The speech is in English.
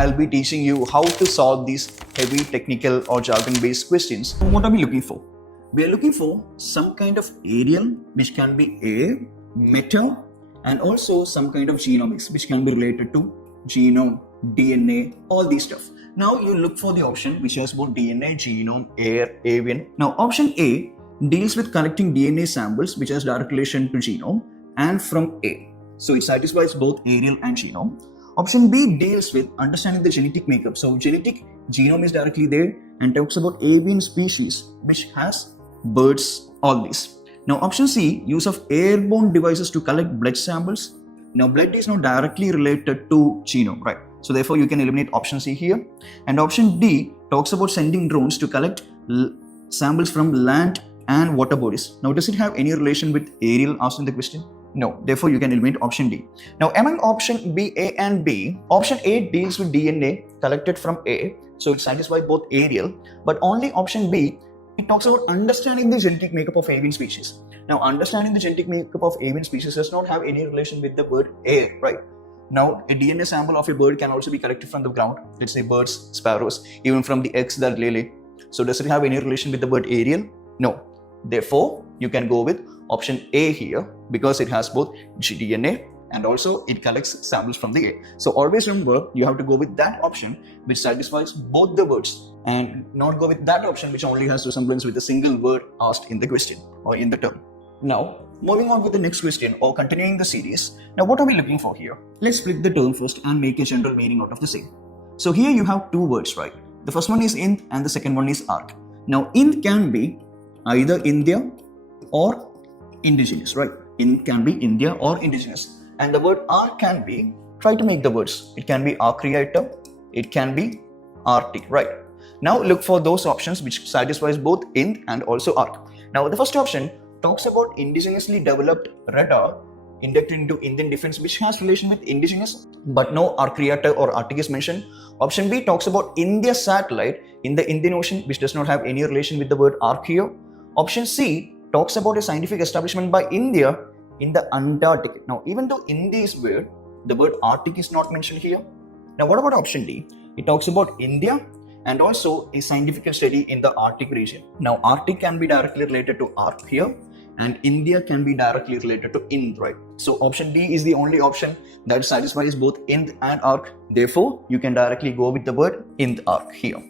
I'll be teaching you how to solve these heavy technical or jargon based questions. What are we looking for? We are looking for some kind of aerial, which can be air, matter, and also some kind of genomics, which can be related to genome, DNA, all these stuff. Now you look for the option which has both DNA, genome, air, avian. Now option A deals with collecting DNA samples which has direct relation to genome and from A. So it satisfies both aerial and genome. Option B deals with understanding the genetic makeup. So genetic genome is directly there and talks about avian species which has birds, all these. Now option C, use of airborne devices to collect blood samples. Now blood is not directly related to genome, right? So therefore you can eliminate option C here. And option D talks about sending drones to collect samples from land and water bodies. Now does it have any relation with aerial asked in the question? No, therefore you can eliminate option D. Now among option B, A and B, option A deals with DNA collected from A, so it satisfies both aerial, but only option B, it talks about understanding the genetic makeup of avian species. Now understanding the genetic makeup of avian species does not have any relation with the word air, right? Now a DNA sample of a bird can also be collected from the ground, let's say birds, sparrows, even from the eggs that lay. So does it have any relation with the word aerial? No. Therefore, you can go with option A here because it has both DNA and also it collects samples from the air. So always remember, you have to go with that option which satisfies both the words and not go with that option which only has resemblance with a single word asked in the question or in the term. Now, moving on with the next question or continuing the series. Now, what are we looking for here? Let's split the term first and make a general meaning out of the same. So here you have two words, right? The first one is Ind and the second one is Arc. Now, Ind can be either India or indigenous, right? Ind can be India or indigenous. And the word Arc can be, try to make the words. It can be Arc-creator, it can be Arctic, right? Now look for those options which satisfies both Ind and also Arc. Now the first option talks about indigenously developed radar inducted into Indian defense which has relation with indigenous but no Arc-creator or Arctic is mentioned. Option B talks about India satellite in the Indian Ocean which does not have any relation with the word Arc here. Option C talks about a scientific establishment by India in the Antarctic. Now even though India is weird, the word Arctic is not mentioned here. Now what about option D? It talks about India and also a scientific study in the Arctic region. Now Arctic can be directly related to Arc here and India can be directly related to Ind, right? So option D is the only option that satisfies both Ind and Arc. Therefore, you can directly go with the word Ind Arc here.